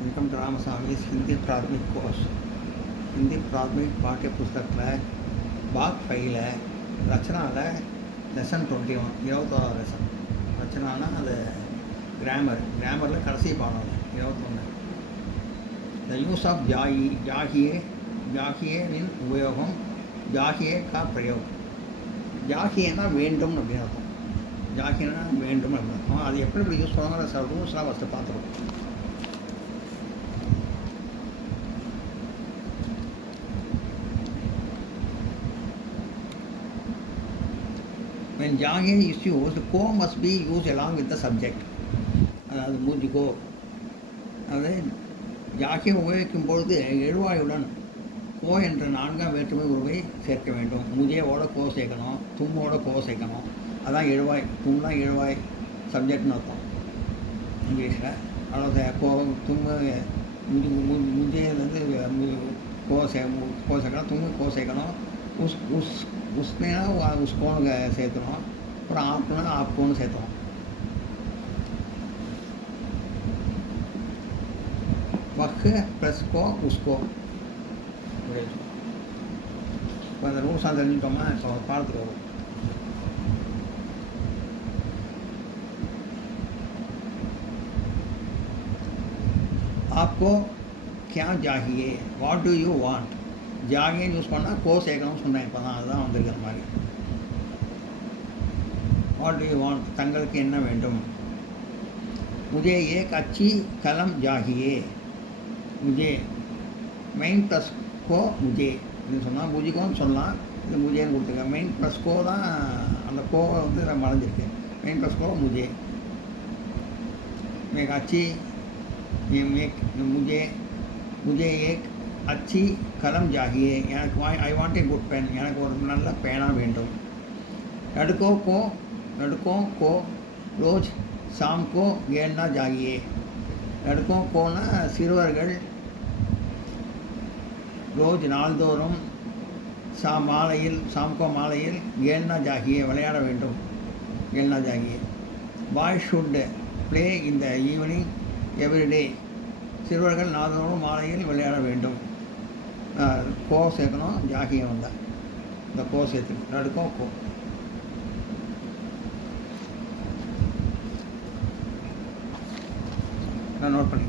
Welcome to Ramaswamy Hindi प्राथमिक course Hindi प्राथमिक पाठ्य पुस्तक भाग 5 रचना लेसन 21 21 लेसन रचना அது கிராமரில் கடைசி பாடம் 21 द यूस ऑफ जाहिए उपयोगम जाहिए का प्रयोग ஜாகியனா வேண்டும் அப்படின்னு அர்த்தம் ஜாகியனா வேண்டும் அப்படின்னு அர்த்தம் அது எப்படி யூஸ் பண்ணுவாங்க சில ரூல்ஸ்லாம் ஃபஸ்ட்டு பார்த்துருக்கோம் When jaghe is used, ko must be used along with the subject. அதாவது மூஞ்சிக்கோ அதாவது ஜாகியை உபயோகிக்கும் பொழுது எழுவாயுடன் கோ என்ற 4ஆம் வேற்றுமை உருவை சேர்க்க வேண்டும். முஜேவோட கோ சேர்க்கணும், தும்மோட கோ சேர்க்கணும். அதான் எழுவாய், தும்னா எழுவாய் சப்ஜெக்ட்னு அர்த்தம் இங்கிலீஷில். அதாவது கோ தும்மு முஜேலேருந்து கோ சேர்க்கணும், தும்மு கோ சேர்க்கணும். உஸ்னா உஸ்கோன்னு சேர்த்துணும். அப்புறம் ஆப்புனா ஆப்புன்னு சேர்த்தணும். வக்கு ப்ளஸ் கோ உஸ்கோ. இப்போ அந்த ரூல்ஸாக தெரிஞ்சுட்டோம்னா இப்போ பாடத்துக்கு வரும். आपको क्या चाहिए, வாட் டு யூ வாண்ட். ஜாகின்னு யூஸ் பண்ணால் கோ சேர்க்கணும்னு சொன்னேன். இப்போ தான் அதுதான் வந்திருக்கிற மாதிரி. வாட் டு யூ வாண்ட், தங்களுக்கு என்ன வேண்டும். मुझे एक अच्छी कलम चाहिए. मुझे மெயின் ப்ளஸ் கோ முஜே அப்படின்னு சொன்னால் முஜிக்கோன்னு சொல்லலாம். இது முஜேன்னு கொடுத்துருக்கேன். மெயின் ப்ளஸ் கோ தான் அந்த கோவை வந்து நம்ம மறைஞ்சிருக்கு. மெயின் ப்ளஸ் கோ முஜே. மேக் அச்சி முஜே ஏக் அச்சி கலம் ஜாகியே. எனக்கு I want a good pen, எனக்கு ஒரு நல்ல பேனா வேண்டும். லடுக்கோ கோ ரோஜ் சாம் கோ ஏன்னா ஜாகியே. லடுக்கோ கோனா சிறுவர்கள் ரோஜ் நாள்தோறும் சாம்கோ மாலையில் ஏன்னா ஜாகியே விளையாட வேண்டும். ஏன்னா ஜாகியே. Boy should play in the evening everyday. சிறுவர்கள் நாள்தோறும் மாலையில் விளையாட வேண்டும். கோ சேர்க்கணும், ஜாகியை வந்தால் இந்த கோ சேர்த்துக்கணும். நடுக்கும் கோ. நான் நோட் பண்ணி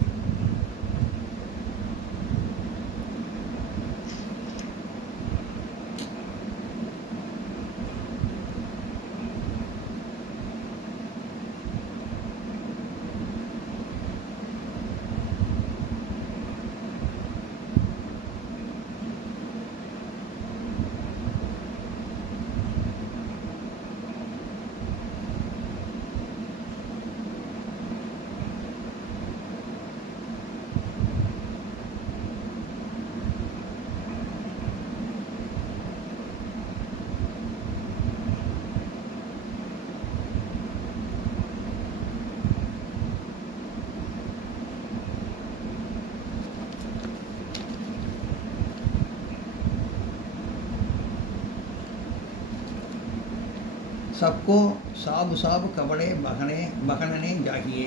सबको साबु कपड़े बहनने चाहिए.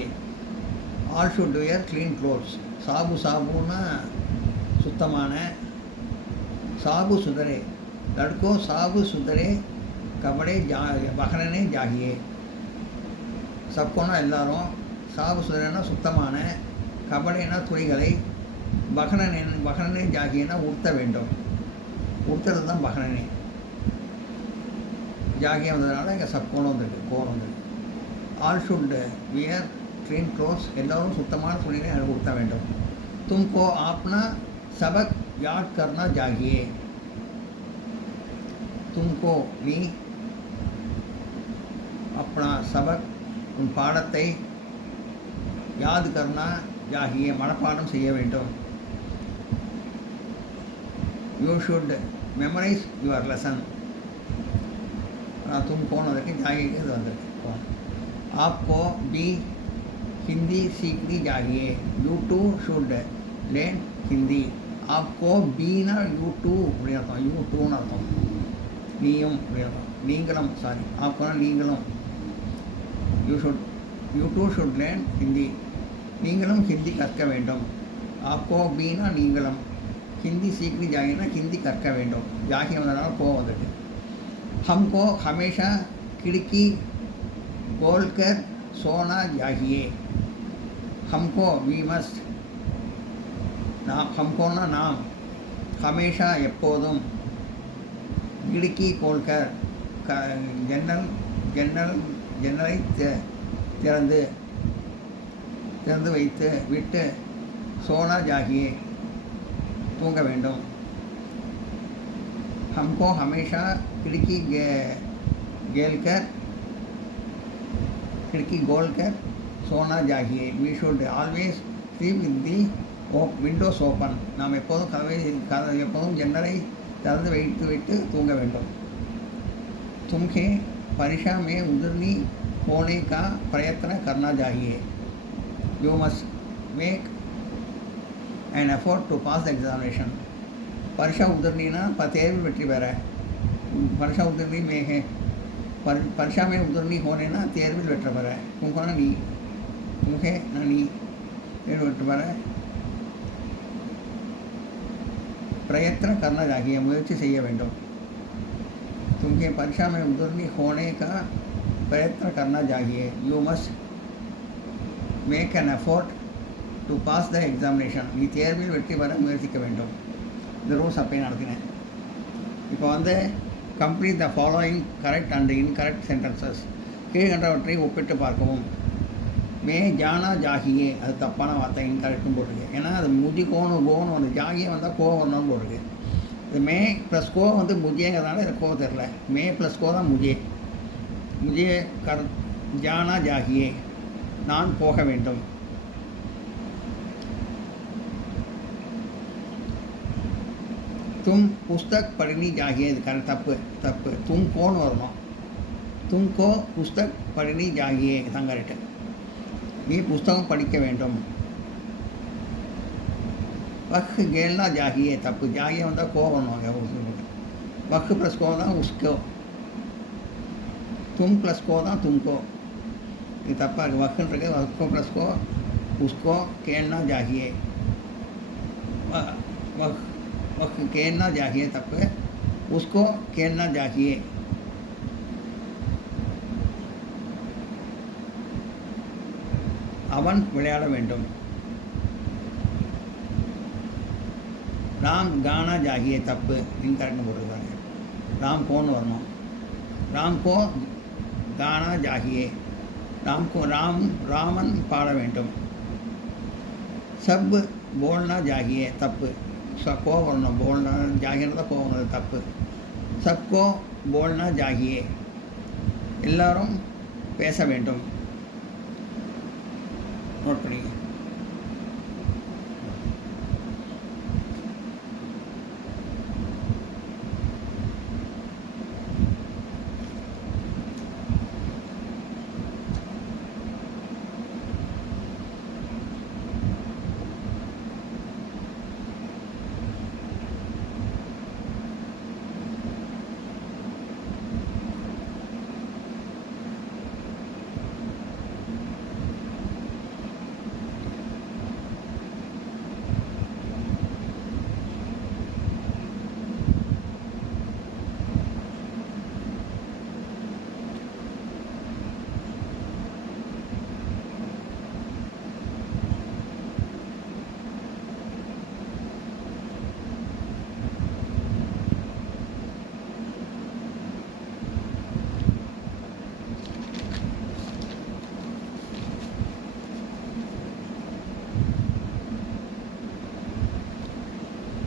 All should wear clean clothes. சாபுனா சுத்தமான. சாபு சுதரே. லடுக்கோ சாபு சுதரே கபடே பகனனே ஜாகியே. சப்கோனா எல்லாரும், சாபு சுதரேனா சுத்தமான, கபடேனா துணிகளை, பகனனே ஜாகியேனா உடுத்த வேண்டும். உடுத்துறது தான் பகனனே. ஜாகியாக வந்ததுனால இங்கே சப்கோணம் வந்துருக்கு, கோணம் வந்துருக்கு. All should wear clean clothes. எல்லோரும் சுத்தமான துணிகளை எனக்கு கொடுத்த வேண்டும். தும்கோ ஆப்னா சபக் யாத் கர்னா ஜாகியே. தும்கோ நீ, அப்னா சபக் உன் பாடத்தை, யாத் கர்னா ஜாகியே மனப்பாடம் செய்ய வேண்டும். You should memorise your lesson. तुम कौन होते जाइए आपको भी हिंदी सीखनी चाहिए. You too should learn Hindi. आपको भी ना यू टू அப்படி அர்த்தம். யூ டூன்னு அர்த்தம். நீயும் அப்படி அர்த்தம். நீங்களும் சாரி आपको நீங்களும். You too should learn Hindi. நீங்களும் ஹிந்தி கற்க வேண்டும். आपको बीना நீங்களும் हिंदी सीखनी चाहिए ना हिंदी கற்க வேண்டும் ஜாகி வந்தனால கோ வந்துட்டு हमको हमेशा खिड़की खोल कर सोना चाहिए हमको वी मस्ट நாம் हमकोना நாம் हमेशा எப்போதும் खिड़की खोलकर ஜன்னல் ஜன்னல் ஜன்னலை திறந்து திறந்து வைத்து விட்டு सोना चाहिए தூங்க வேண்டும் हमको हमेशा खिड़की खोल कर सोना चाहिए we should always sleep with the windows open நாம் எப்போதும் எப்போதும் ஜன்னலை திறந்து வைத்து விட்டு தூங்க வேண்டும் तुम्हें परीक्षा में उतरनी होने का प्रयत्न करना चाहिए you must make an effort to pass the examination परीक्षा उतरनी ना தேர்வு வெற்றி பெற परीक्षा उतरनी में है परीक्षा में उतरनी होने ना தேர்வில் வெற்றி பெற तुमको ना நீ தேர்வு வெற்றி பெற प्रयत्न करना चाहिए मुझे செய்ய வேண்டும் तुम्हें परीक्षा में उतरनी होने का प्रयत्न करना चाहिए you must make an effort to pass the examination நீ தேர்வில் வெற்றி பெற முயற்சிக்க வேண்டும் இந்த ரூல்ஸ் அப்பயே நடத்தினேன் இப்போ வந்து complete the following correct and incorrect sentences கீழ்கண்டவற்றை ஒப்பிட்டு பார்க்கவும் மே ஜானா ஜாகியே அது தப்பான வார்த்தை இன்கரெக்டும் போட்டிருக்கு ஏன்னா அது முஜி கோன்னு வந்து ஜாகியே வந்தால் கோ வரணும்னு போட்டிருக்கு இது மே ப்ளஸ் கோ வந்து முஜேங்கிறதுனால எனக்கு கோ தெரில மே ப்ளஸ் கோ தான் முஜே ஜானா ஜாகியே நான் போக வேண்டும் தும் புஸ்தக் பढ़नी चाहिए இது கரெக்ட் தப்பு தும் கோன்னு வரணும் தும்கோ புஸ்தக் பढ़नी चाहिए தான் கரெக்டு நீ புஸ்தகம் படிக்க வேண்டும் वक़्त गेलना चाहिए तப்பு चाहिए வந்தால் கோ வரணும் वक़्त ப்ளஸ் கோ தான் உஸ்கோ தும் ப்ளஸ் கோ தான் தும்கோ இது தப்பாக இருக்குது वक़्त वक़्त ப்ளஸ் கோ உஸ்கோ கேள்னா चाहिए वक़्त கேள்னா चाहिए தப்பு உஸ்கோ கேள்னா चाहिए அவன் விளையாட வேண்டும் राम गाना चाहिए तப்பு இன்கரெக்ட்னு போட்டிருக்காங்க राम கோன்னு வரணும் राम को गाना चाहिए ராமன் பாட வேண்டும் सब बोलना चाहिए தப்பு கோ வரணும் बोलना चाहिए கோ வரணும் தப்பு सबको बोलना चाहिए எல்லாரும் பேச வேண்டும் நோட் பண்ணிங்க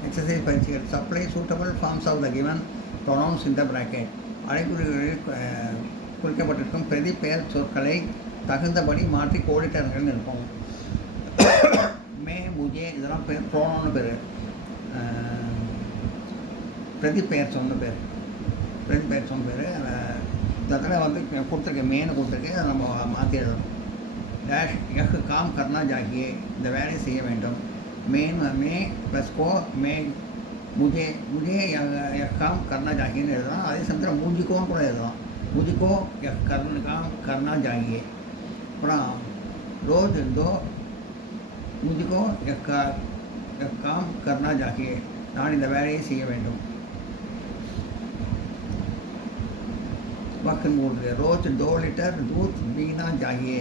exercise பயிற்சிகள் supply suitable forms of the given pronouns in the bracket அடைக்குறிகளில் குறிக்கப்பட்டிருக்கும் பிரதி பெயர் சொற்களை தகுந்தபடி மாற்றி கோடிட்டர்கள் இருப்போம் மே முஜே இதெல்லாம் பேர் ப்ரோனோன்னு பேர் பிரதி பெயர் சொன்ன பேர் இந்த இடத்துல வந்து கொடுத்துருக்கேன் மேனு கொடுத்துருக்கேன் அதை நம்ம மாற்றி எழுதணும் डैश यह काम करना चाहिए இந்த வேலையை செய்ய வேண்டும் मेन में प्लस को मैं मुझे यह काम करना चाहिए எழுதலாம் அதே சமயத்தில் मुझको கூட எழுதலாம் मुझको यह काम करना चाहिए அப்புறம் रोज दो मुझको यह काम करना चाहिए, நான் இந்த வேலையை செய்ய வேண்டும். வக்குன்னு போடுது. ரோஜ் 2 லிட்டர் दूध पीना चाहिए,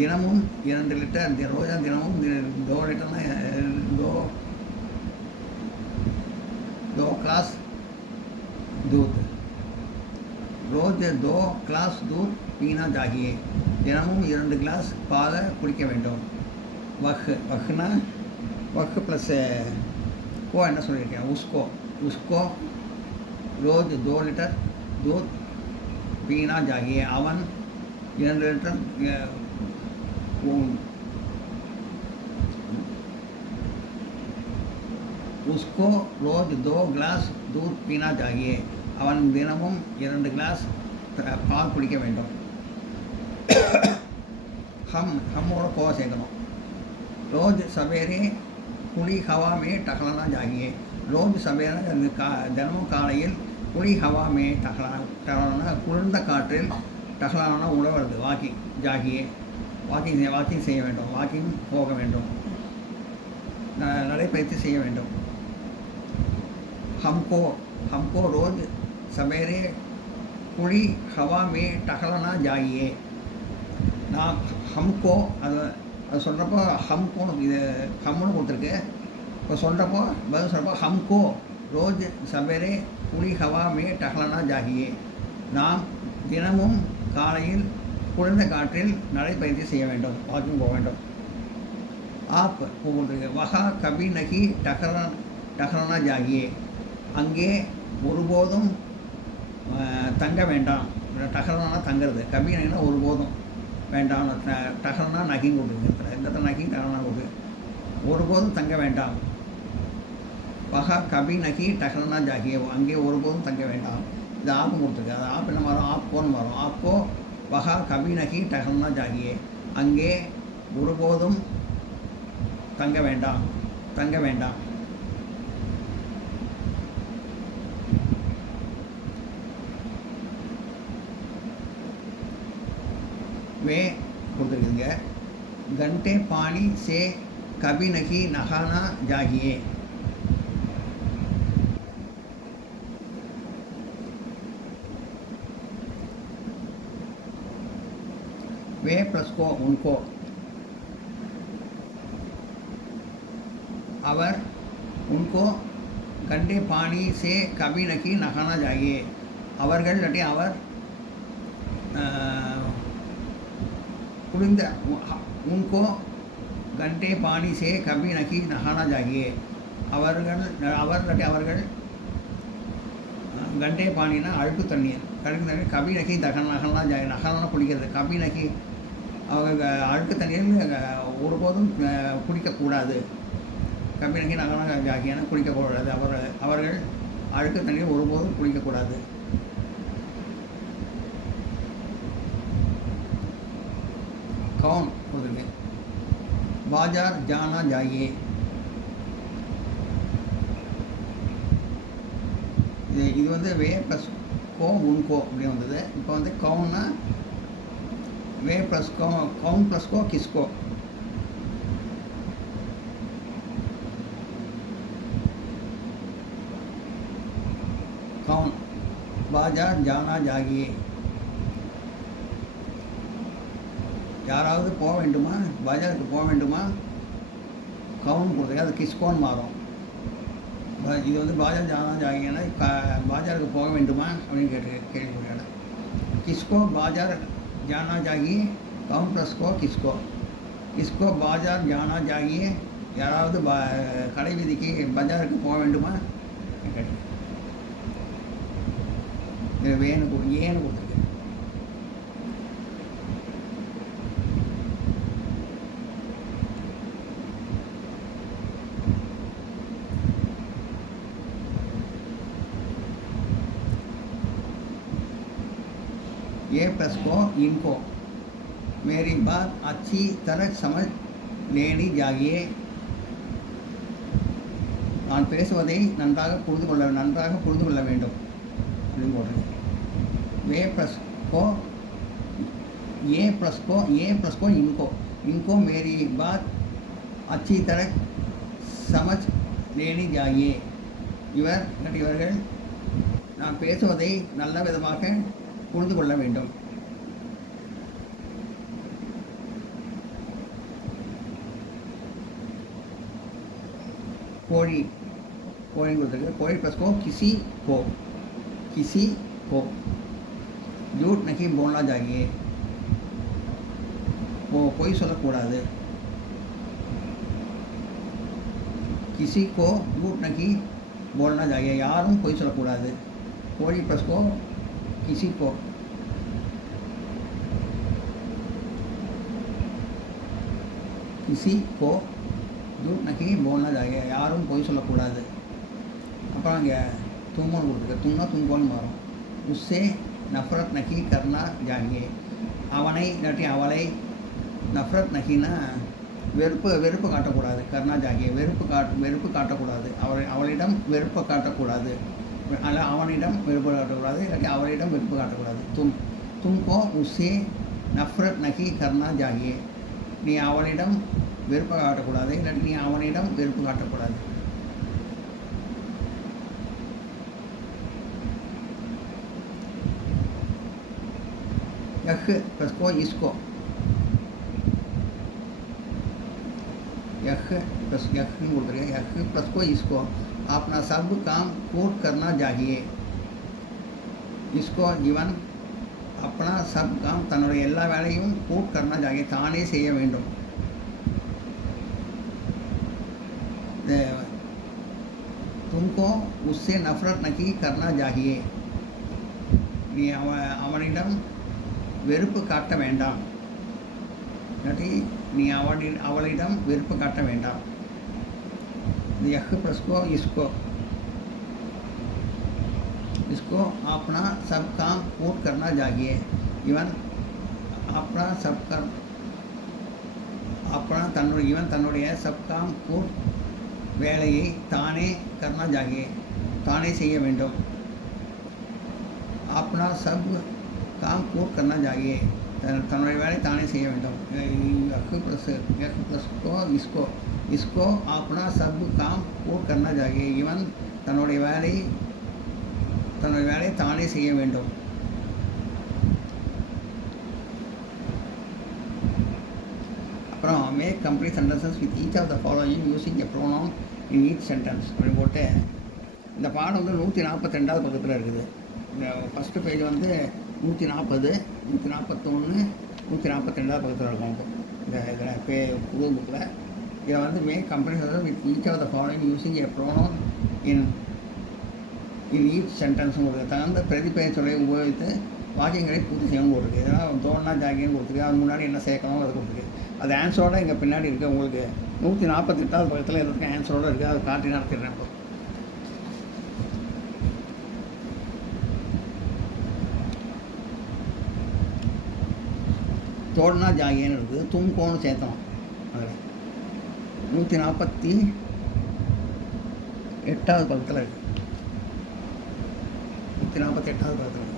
தினமும் 2 லிட்டர் ரோஜா தினமும் 2 லிட்டர்னா 2 கிளாஸ் दूध, ரோஜ் 2 கிளாஸ் दूध पीना चाहिए, தினமும் 2 கிளாஸ் பாலை குடிக்க வேண்டும். வக்குனா வக்கு ப்ளஸ் கோ என்ன சொல்லியிருக்கேன், உஸ்கோ ரோஜ் 2 லிட்டர் दूध पीना चाहिए, அவன் 2 லிட்டர் उसको रोज 2 ग्लास दूध पीना चाहिए, அவன் தினமும் 2 கிளாஸ் பால் குடிக்க வேண்டும். हमோட கோ சேர்க்கணும். ரோஜ் சவேரே குளி ஹவா மே டஹலானா चाहिए, ரோஜ் சவேரே தினமும் காலையில் குளி ஹவா மே டஹலானா குளிர்ந்த காற்றில், டஹலானா உழவது வாக்கிங் ஜாகியே, வாக்கிங் செய்ய வேண்டும், வாக்கிங் போக வேண்டும், நடைப்பயிற்சி செய்ய வேண்டும். हमको रोज सवेरे खुली हवा में टहलना चाहिए, நான் हमको அது சொல்கிறப்போ हमको இது हमனு கொடுத்துருக்கு. இப்போ சொல்கிறப்போ பதில் சொல்கிறப்போ हमको रोज सवेरे खुली हवा में टहलना चाहिए, நாம் தினமும் காலையில் குளிர்ந்த காற்றில் நடைப்பயிற்சி செய்ய வேண்டும், வாக்கிங் போக வேண்டும். ஆப் போகுது. வஹா கபி நகி டஹலனா ஜாகியே, அங்கே ஒருபோதும் தங்க வேண்டாம். டஹலனா தங்கிறது, கபி நகினா ஒருபோதும் வேண்டாம், டஹலனா நகின்னு கொடுக்குது. இந்த நகி டஹலனா கொடுக்குது. ஒருபோதும் தங்க வேண்டாம். வஹா கபி நகி டஹலனா ஜாகியே, அங்கே ஒருபோதும் தங்க வேண்டாம். இது ஆப்பு கொடுத்துருக்கு. அது ஆப் என்ன வரும், ஆப்போன்னு வரும். ஆப்போ வஹா கபி நகி டஹலனா ஜாகியே, அங்கே ஒருபோதும் தங்க வேண்டாம். வே கொடுத்துருக்குங்க. घंटे पानी से कभी नहीं नहाना चाहिए, वे प्लस को उनको, அவர் उनको घंटे पानी से कभी नहीं नहाना चाहिए, அவர்கள் இல்லாட்டி அவர் குளிர்ந்த उनको घंटे पानी से कभी नहीं नहाना चाहिए, அவர்கள் இல்லாட்டி அவர்கள் घंटे பானினா அழுக்கு தண்ணீர், கபி நகி நகனா ஜாய், நகனா குளிக்கிறது. கபி நகி அவங்க அழுக்கு தண்ணீர் ஒருபோதும் குடிக்கக்கூடாது. கபி நகி நகனா ஜாகியான குடிக்கக்கூடாது. அவர்கள் அழுக்கு தண்ணீர் ஒருபோதும் குடிக்கக்கூடாது. कौन கொடுத்துருக்கு. बाजार जाना चाहिए, இது வந்து வே ப்ளஸ் கோ உன்கோ அப்படி வந்தது. இப்போ வந்து கவுன்னா வே ப்ளஸ் கவுன் ப்ளஸ் கோ கிஸ்கோ, கவுன் பாஜார் ஜானா ஜாகியே, யாராவது போக வேண்டுமா, பஜாருக்கு போக வேண்டுமா, கவுன் கொடுத்துருக்கு. அது கிஸ்கோன்னு மாறும். இது வந்து பாஜார் ஜானா ஜாகியன்னா பாஜாருக்கு போக வேண்டுமா அப்படின்னு கேள்விப்படுறாங்க. கிஸ்கோ பாஜார் ஜானா ஜாகியே, கவுன் ப்ளஸ் கோ கிஸ்கோ பாஜார் ஜானா ஜாகியே, யாராவது கடை வீதிக்கு பஜாருக்கு போக வேண்டுமா கேட்டு ஏன்னு கொடுத்துருக்கு. ये प्लस को इनको, मेरी बात अच्छी तरह समझ लेनी चाहिए, நான் பேசுவதை நன்றாக புரிந்து கொள்ள வேண்டும் அப்படின்னு போடுறேன். वे प्लस को ये प्लस को इनको मेरी बात अच्छी तरह समझ लेनी चाहिए இவர்கள் நாம் பேசுவதை நல்ல விதமாக புரிந்து கொள்ள வேண்டும். கோழி கொடுத்துருக்கு. கோழி ப்ளஸ் கோ किसी को झूठ नहीं बोलना चाहिए. பொய் சொல்லக்கூடாது. किसी को झूठ नहीं बोलना चाहिए. யாரும் பொய் சொல்லக்கூடாது. கோழி ப்ளஸ் கோ किसी को. किसी को झूठ नहीं बोलना चाहिए. யாரும் பொய் சொல்லக்கூடாது. அப்புறம் அங்கே தும்மன் கொடுத்துருக்கு. தும்னா தும்போன்னு மாறும். உஸ்ஸே நஃப்ரத் நஹி கர்னா ஜாகியே. அவனை இல்லாட்டி அவளை நஃப்ரத் நஹின்னா வெறுப்பு காட்டக்கூடாது. கர்னா ஜாகியே வெறுப்பு காட்டக்கூடாது. அவளிடம் வெறுப்பை காட்டக்கூடாது. அல்ல அவனிடம் வெறுப்பு காட்டக்கூடாது. இல்லாட்டி அவளிடம் வெறுப்பு காட்டக்கூடாது. தும்கோ உஸ்ஸே நஃப்ரத் நஹி கர்னா ஜாகியே. நீ அவனிடம் வெறுப்பை காட்டக்கூடாது. இல்லாட்டி நீ அவனிடம் வெறுப்பு காட்டக்கூடாது. यह प्लस को इसको. यह प्लस बोल रहे हैं. यह प्लस को इसको. अपना सब काम पूर्ण करना चाहिए. इसको जीवन अपना सब काम தன்னுடைய எல்லா வேலையும் पूर्ण करना चाहिए. தானே செய்ய வேண்டும். तुमको उससे नफरत नहीं करना चाहिए. நீ அவனிடம் வெறுப்பு காட்ட வேண்டாம். இல்லாட்டி நீ அவளிடம் வெறுப்பு காட்ட வேண்டாம். यह प्लस को इसको अपना सब काम पूर्ण करना चाहिए. इवन अपना सब काम தன்னுடைய सब काम पूर्ण வேலையை தானே करना चाहिए. தானே செய்ய வேண்டும். अपना सब काम पूर्ण करना चाहिए. தன்னுடைய வேலை தானே செய்ய வேண்டும். यह प्लस को इसको अपना सब काम पूर्ण करना चाहिए. இவன் தன்னுடைய வேலை தானே செய்ய வேண்டும். அப்புறம் make complete sentences with each of the following using a pronoun in each sentence அப்படின்னு போட்டு இந்த பாடம் வந்து 142வது பக்கத்தில் இருக்குது. இந்த ஃபஸ்ட்டு பேஜ் வந்து 140, 141, 142வது பக்கத்தில் இருக்கும். இந்த இதில் புது புக்கில் இதில் வந்து make comparison with each of the following using a pronoun in each சென்டென்ஸும் கொடுக்குது. தகுந்த பிரதிபெயர் சொல்லை உபயோகித்து வாக்கியங்களை பூர்த்தி செய்யணும் போட்டிருக்கு. இதெல்லாம் தோணுனா ஜாக்கியம் கொடுத்துருக்கு. அது முன்னாடி என்ன சேர்க்கணும் அது கொடுத்துருக்கு. அது ஆன்சரோட இங்கே பின்னாடி இருக்குது. உங்களுக்கு 148வது பக்கத்தில் எல்லாத்துக்கும் ஆன்சரோடு இருக்குது. அது காட்டி நடத்திடுறேன். இப்போ தோடனா ஜாகியன்னு இருக்குது. தும்கோன்னு சேர்த்தோம். அதில் 148வது பக்கத்தில் இருக்குது. 148வது பக்கத்தில் இருக்குது.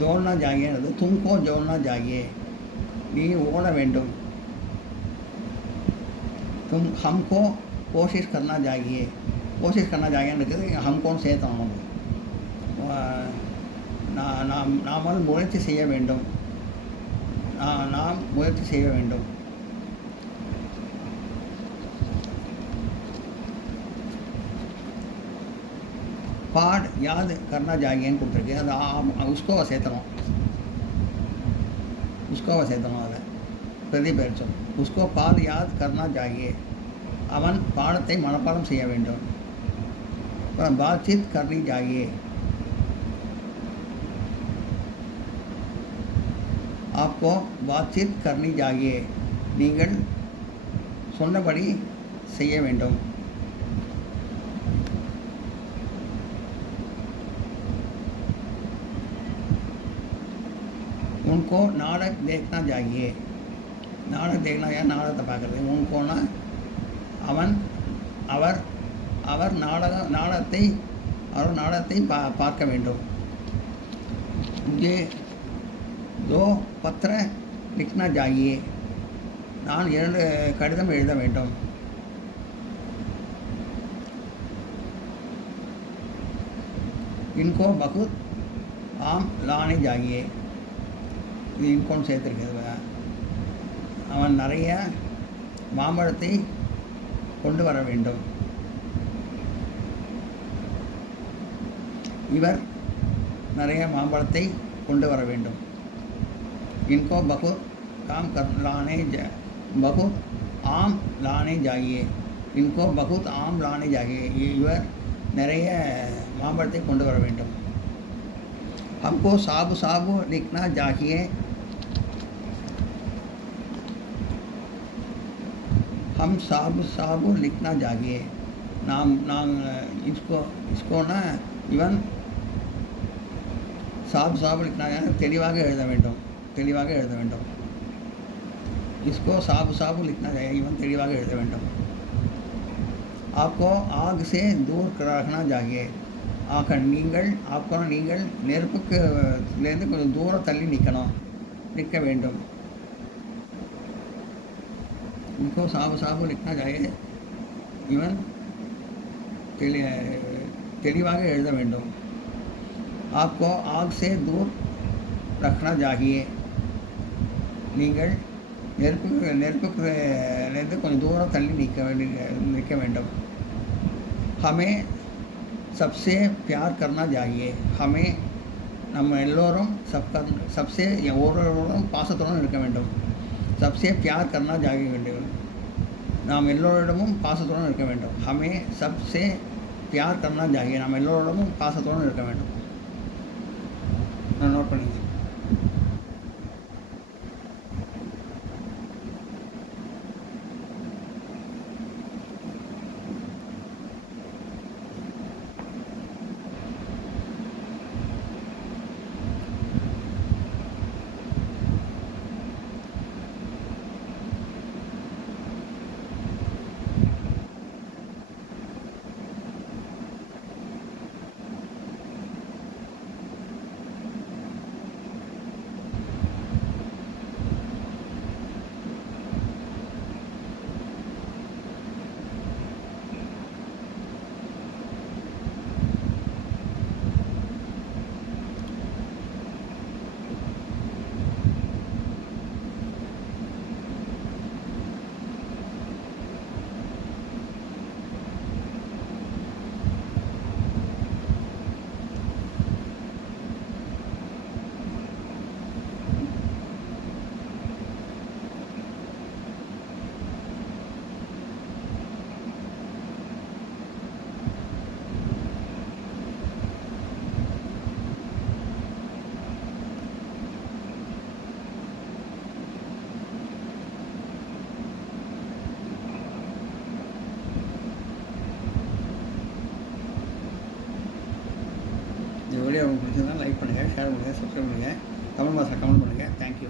दौड़ना चाहिए. तुमको दौड़ना चाहिए. நீ ஓட வேண்டும். तुम हमको कोशिश करना चाहिए. कोशिश करना चाहिए हमको சேர்த்தோம். நாமல் முயற்சி செய்ய வேண்டும். நாம் முயற்சி செய்ய வேண்டும். पाठ याद करना चाहिए கொடுத்துருக்கு. அது உஸ்கோவை சேர்த்தணும். அதில் பிரதிபெயர் சொல். உஸ்கோ பாட் யாத் கர்னா ஜாகியே. அவன் பாடத்தை மனப்பாடம் செய்ய வேண்டும். அப்புறம் பாத்சீத் கர்னி ஜாகியே. आपको बातचीत करनी चाहिए. நீங்கள் சொன்னபடி செய்ய வேண்டும். उनको नाटक देखना चाहिए. नाटक देखना या नाटकத்தை பார்க்குறது. उनकोना அவன் அவர் அவர் நாடகத்தை பார்க்க வேண்டும். मुझे 2 पत्र लिखना चाहिए. நான் 2 கடிதம் எழுத வேண்டும். इनको बहुत आम लाने चाहिए. இது இன்கோன்னு சேர்த்துருக்கிறது. அவன் நிறைய மாம்பழத்தை கொண்டு வர வேண்டும். இவர் நிறைய மாம்பழத்தை கொண்டு வர வேண்டும். इनको बहुत आम लाने चाहिए. इनको बहुत आम लाने चाहिए. இவர் நிறைய மாம்பழத்தை கொண்டு வர வேண்டும். हमको साबु साबु लिखना चाहिए. हम साबु साबु लिखना चाहिए. நாம் इसकोனா இவன் சாபு சாபு लिखना தெளிவாக எழுத வேண்டும். इसको साबु साबु लिखना चाहिए. இவன் தெளிவாக எழுத வேண்டும். आपको आग से दूर रखना चाहिए. நீங்கள் நெருப்புலேருந்து கொஞ்சம் தூரம் தள்ளி நிற்க வேண்டும். इनको साबु साबु लिखना चाहिए. இவன் தெளிவாக எழுத வேண்டும். आपको आग से दूर रखना चाहिए. நீங்கள் நெருப்புலேருந்து கொஞ்சம் தூரம் தள்ளி நிற்க வேண்டும். हमें सबसे प्यार करना चाहिए. हमें நம்ம எல்லோரும் सबसे ஒவ்வொருவரோடும் பாசத்துடன் இருக்க வேண்டும். सबसे प्यार करना चाहिए வேண்டும். நாம் எல்லோரிடமும் பாசத்துடன் இருக்க வேண்டும். हमें सबसे प्यार करना चाहिए. நாம் எல்லோரிடமும் பாசத்துடன் இருக்க வேண்டும். நான் நோட் பண்ணிங்க. இந்த வீடியோ உங்களுக்கு பிடிச்சிருந்தா லைக் பண்ணுங்கள், ஷேர் பண்ணுங்கள், சப்ஸ்கிரைப் பண்ணுங்கள், கமெண்ட் பாக்ஸில் கமெண்ட் பண்ணுங்கள். தேங்க்யூ.